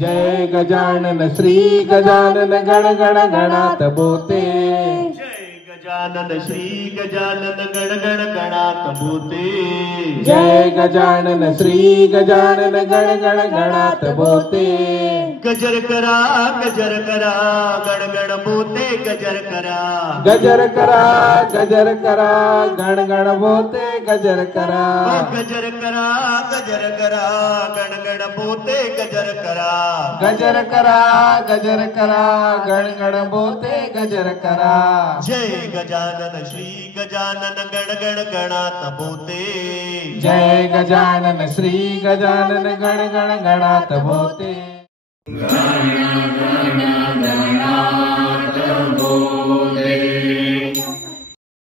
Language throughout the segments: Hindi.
जय गजानन श्री गजानन गण गण गणात बोते। गजानन श्री गजानन गण गण गणात बोते। जय गजानन श्री गजानन गण गण गणात बोते। गजर करा गण गण बोते गजर करा। गजर करा गण गण बोते गजर करा। गजर करा गण गण बोते गजर करा। गजर करा गण गण बोते गजर करा। जय गजानन श्री गजानन गण गण गणात बोते। जय गजानन श्री गजानन गण गण गणात बोते।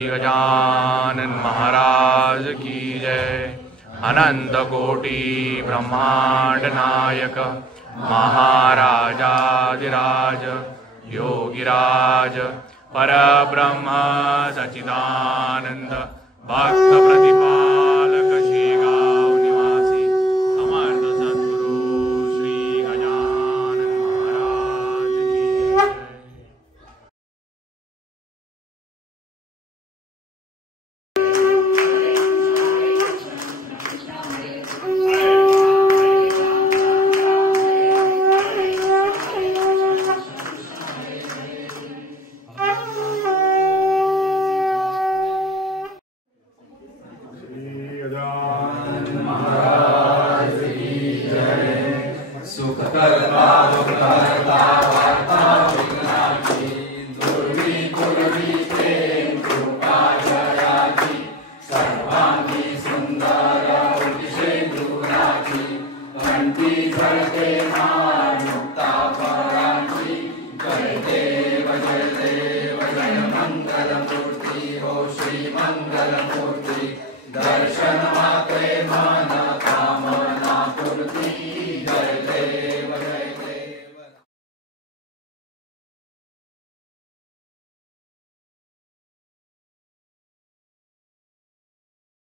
गजानन महाराज की जय। अनंत कोटि ब्रह्मांड नायक महाराजाधिराज योगिराज परब्रह्म सच्चिदानंद भक्त प्रतिपालक शेगाव निवासी समर्थ सद्गुरु श्री गजानन महाराज की जय। जय देव जय मंगलम।